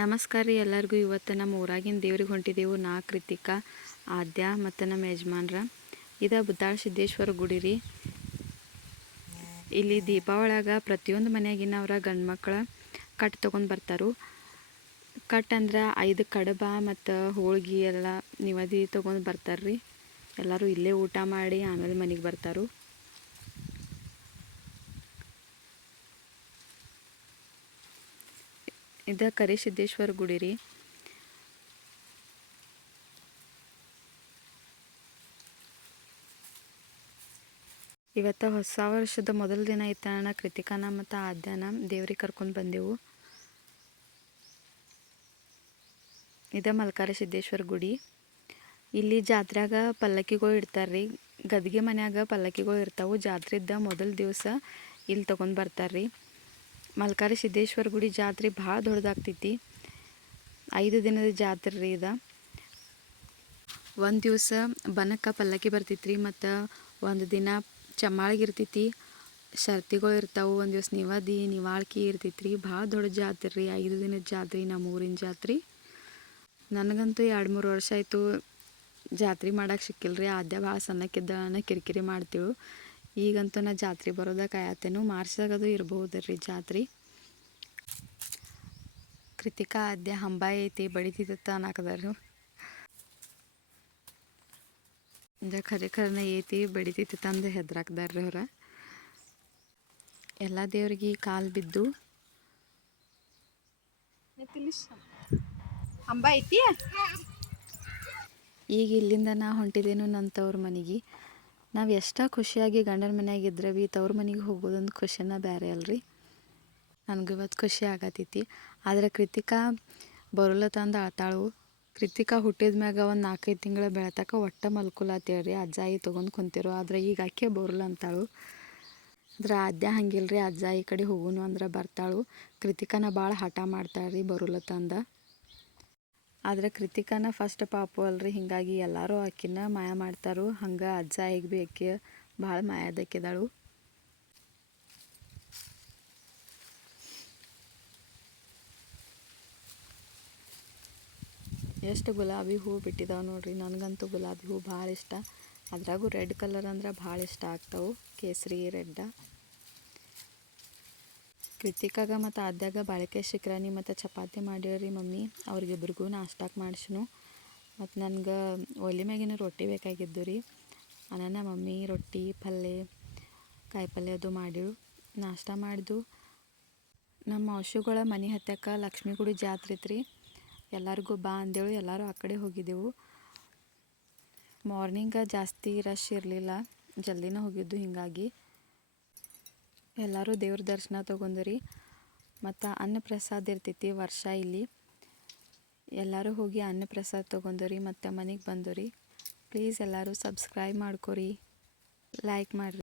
ನಮಸ್ಕಾರ ರೀ ಎಲ್ಲರಿಗೂ. ಇವತ್ತು ನಮ್ಮ ಊರಾಗಿನ ದೇವ್ರಿಗೆ ಹೊಂಟಿದ್ದೆವು. ನಾ ಕೃತಿಕಾ, ಆದ್ಯ ಮತ್ತು ನಮ್ಮ ಯಜಮಾನ್ರ. ಇದು ಬುದ್ದಾಳ ಸಿದ್ದೇಶ್ವರ ಗುಡಿ ರೀ. ಇಲ್ಲಿ ದೀಪಾವಳಿಯಾಗ ಪ್ರತಿಯೊಂದು ಮನೆಯಾಗಿನವ್ರ ಗಂಡು ಮಕ್ಕಳು ಕಟ್ ತೊಗೊಂಡು ಬರ್ತಾರು. ಕಟ್ ಅಂದ್ರೆ 5 ಕಡಬ ಮತ್ತು ಹೋಳ್ಗೆ ಎಲ್ಲ ನಿವದಿ ತೊಗೊಂಡು ಬರ್ತಾರೆ ರೀ. ಎಲ್ಲರೂ ಇಲ್ಲೇ ಊಟ ಮಾಡಿ ಆಮೇಲೆ ಮನೆಗೆ ಬರ್ತಾರು. ಇದು ಕರಿಸಿದ್ದೇಶ್ವರ ಗುಡಿ ರೀ. ಇವತ್ತು ಹೊಸ ವರ್ಷದ ಮೊದಲ ದಿನ ಇತ್ತಣ್ಣ. ಕೃತಿಕಾನ ಮತ್ತು ಆದ್ಯಾನ ದೇವ್ರಿಗೆ ಕರ್ಕೊಂಡು ಬಂದೆವು. ಇದು ಮಲ್ಕಾರ ಸಿದ್ದೇಶ್ವರ ಗುಡಿ. ಇಲ್ಲಿ ಜಾತ್ರೆಯಾಗ ಪಲ್ಲಕ್ಕಿಗಳು ಇಡ್ತಾರೆ ರೀ. ಗದ್ಗೆ ಮನ್ಯಾಗ ಪಲ್ಲಕ್ಕಿಗಳು ಇರ್ತಾವೆ. ಜಾತ್ರೆದ ಮೊದಲ ದಿವಸ ಇಲ್ಲಿ ತೊಗೊಂಡು ಬರ್ತಾರೆ ರೀ. ಮಲ್ಕಾರ ಸಿದ್ದೇಶ್ವರ ಗುಡಿ ಜಾತ್ರೆ ಭಾಳ ದೊಡ್ಡದಾಗ್ತೈತಿ. 5 ದಿನದ ಜಾತ್ರೆ ರೀ ಇದು. ಒಂದು ದಿವಸ ಬನಕ್ಕೆ ಪಲ್ಲಕ್ಕಿ ಬರ್ತೈತಿ ರೀ. ಮತ್ತು ಒಂದು ದಿನ ಚಮ್ಮಾಳಿಗೆ ಇರ್ತೈತಿ, ಶರ್ತಿಗಳು ಇರ್ತಾವೆ. ಒಂದು ದಿವಸ ನಿವಾಳ್ಕಿ ಇರ್ತೈತಿ ರೀ. ಭಾಳ ದೊಡ್ಡ ಜಾತ್ರೆ ರೀ. 5 ದಿನದ ಜಾತ್ರೆ ನಮ್ಮ ಊರಿನ ಜಾತ್ರೆ. ನನಗಂತೂ 2-3 ವರ್ಷ ಆಯಿತು ಜಾತ್ರೆ ಮಾಡೋಕೆ ಸಿಕ್ಕಿಲ್ಲ ರೀ. ಆದ್ಯ ಭಾಳ ಸಣ್ಣಕ್ಕಿದ್ದಾನ ಕಿರಿಕಿರಿ ಮಾಡ್ತೀವಿ. ಈಗಂತೂ ನಾ ಜಾತ್ರೆ ಬರೋದಕ್ಕೆ ಕಾಯತ್ತೇನು. ಮಾರ್ಚ್ದಾಗದು ಇರ್ಬೋದು ರೀ ಜಾತ್ರೆ. ಕೃತಿಕಾ ಆದ್ಯ ಹಂಬಾಯಿ ಐತಿ ಬಡಿತಿತ್ತ ಅನ್ನಕದಾರು. ಖರೆ ಐತಿ ಬಡಿತೈತಿ ತಂದು ಹೆದ್ರಾಕ್ದಾರ್ರಿ ಅವ್ರ. ಎಲ್ಲ ದೇವ್ರಿಗೆ ಕಾಲು ಬಿದ್ದು ಹಂಬ ಐತಿ. ಈಗ ಇಲ್ಲಿಂದ ನಾ ಹೊಂಟಿದ್ದೇನು ನನ್ನ ತವ್ರ ಮನೆಗೆ. ನಾವು ಎಷ್ಟ ಖುಷಿಯಾಗಿ ಗಂಡನ ಮನೆಯಾಗಿದ್ರೆ ಭೀ ತವ್ರ ಮನೆಗೆ ಹೋಗೋದೊಂದು ಖುಷಿನ ಬೇರೆ ಅಲ್ರಿ. ನನಗೆ ಇವತ್ತು ಖುಷಿ ಆಗತೈತಿ. ಆದರೆ ಕೃತಿಕಾ ಬರೋಲತ್ತಂದು ಅಳ್ತಾಳು. ಕೃತಿಕಾ ಹುಟ್ಟಿದ ಮ್ಯಾಗ ಒಂದು 4-5 ತಿಂಗಳ ಬೆಳತಕ ಒಟ್ಟು ಮಲ್ಕೊಲತ್ತೇಳ್ರಿ. ಅಜ್ಜಾಯಿ ತೊಗೊಂಡು ಕುಂತಿರು. ಆದರೆ ಈಗ ಆಕೆ ಬರೋಲ್ಲ ಅಂತಾಳು. ಆದ್ರೆ ಆದ್ಯ ಹಂಗಿಲ್ರಿ. ಅಜ್ಜಾಯಿ ಕಡೆ ಹೋಗುನು ಅಂದ್ರೆ ಬರ್ತಾಳು. ಕೃತಿಕಾನ ಭಾಳ ಹಠ ಮಾಡ್ತಾಳ್ರಿ ಬರೋಲತ್ತಂದ. ಆದರೆ ಕೃತಿಕಾನ ಫಸ್ಟ್ ಪಾಪು ಅಲ್ರಿ. ಹೀಗಾಗಿ ಎಲ್ಲರೂ ಆಕಿನ ಮಾಯ ಮಾಡ್ತಾರು. ಹಂಗೆ ಅಜ್ಜಾಯಿಗೆ ಭೀ ಆಕೆ ಭಾಳ ಮಾಯದಕ್ಕಿದಾಳು. ಎಷ್ಟು ಗುಲಾಬಿ ಹೂವು ಬಿಟ್ಟಿದಾವೆ ನೋಡ್ರಿ. ನನಗಂತೂ ಗುಲಾಬಿ ಹೂವು ಭಾಳ ಇಷ್ಟ. ಅದ್ರಾಗೂ ರೆಡ್ ಕಲರ್ ಅಂದ್ರೆ ಭಾಳ ಇಷ್ಟ ಆಗ್ತಾವೆ. ಕೇಸರಿ ರೆಡ್ಡ. ಕೃತಿಕಾಗ ಮತ್ತು ಆದ್ಯಾಗ ಬಾಳೆಕಾಯಿ ಶಿಕ್ರಾಣಿ ಮತ್ತು ಚಪಾತಿ ಮಾಡ್ಯಾರಿ ಮಮ್ಮಿ. ಅವ್ರಿಗಿಬ್ರಿಗೂ ನಾಷ್ಟಾಕ್ ಮಾಡಿಸ್ನು. ಮತ್ತು ನನಗೆ ಒಲೆ ಮ್ಯಾಗಿನ ರೊಟ್ಟಿ ಬೇಕಾಗಿದ್ದು ರೀ. ನನ್ನ ಮಮ್ಮಿ ರೊಟ್ಟಿ ಪಲ್ಯ ಕಾಯಿಪಲ್ಯ ಅದು ಮಾಡಿಳು. ನಾಷ್ಟ ಮಾಡಿದ್ದು. ನಮ್ಮ ಔಷುಗಳ ಮನೆ ಹತ್ತಕ್ಕೆ ಲಕ್ಷ್ಮೀ ಗುಡಿ ಜಾತ್ರೆ ಐತ್ರಿ. ಎಲ್ಲರಿಗೂ ಬಾ ಅಂದೇಳು. ಎಲ್ಲರೂ ಆ ಕಡೆ ಹೋಗಿದ್ದೆವು. ಮಾರ್ನಿಂಗ ಜಾಸ್ತಿ ರಶ್ ಇರಲಿಲ್ಲ, ಜಲ್ದಿನ ಹೋಗಿದ್ದು. ಹೀಗಾಗಿ ಎಲ್ಲರೂ ದೇವ್ರ ದರ್ಶನ ತೊಗೊಂಡ್ರಿ. ಮತ್ತು ಅನ್ನಪ್ರಸಾದ ಇರ್ತೈತಿ ವರ್ಷ ಇಲ್ಲಿ. ಎಲ್ಲರೂ ಹೋಗಿ ಅನ್ನಪ್ರಸಾದ ತೊಗೊಂಡ್ರಿ ಮತ್ತು ಮನೆಗೆ ಬಂದರಿ. ಪ್ಲೀಸ್ ಎಲ್ಲರೂ ಸಬ್ಸ್ಕ್ರೈಬ್ ಮಾಡ್ಕೊರಿ, ಲೈಕ್ ಮಾಡಿರಿ.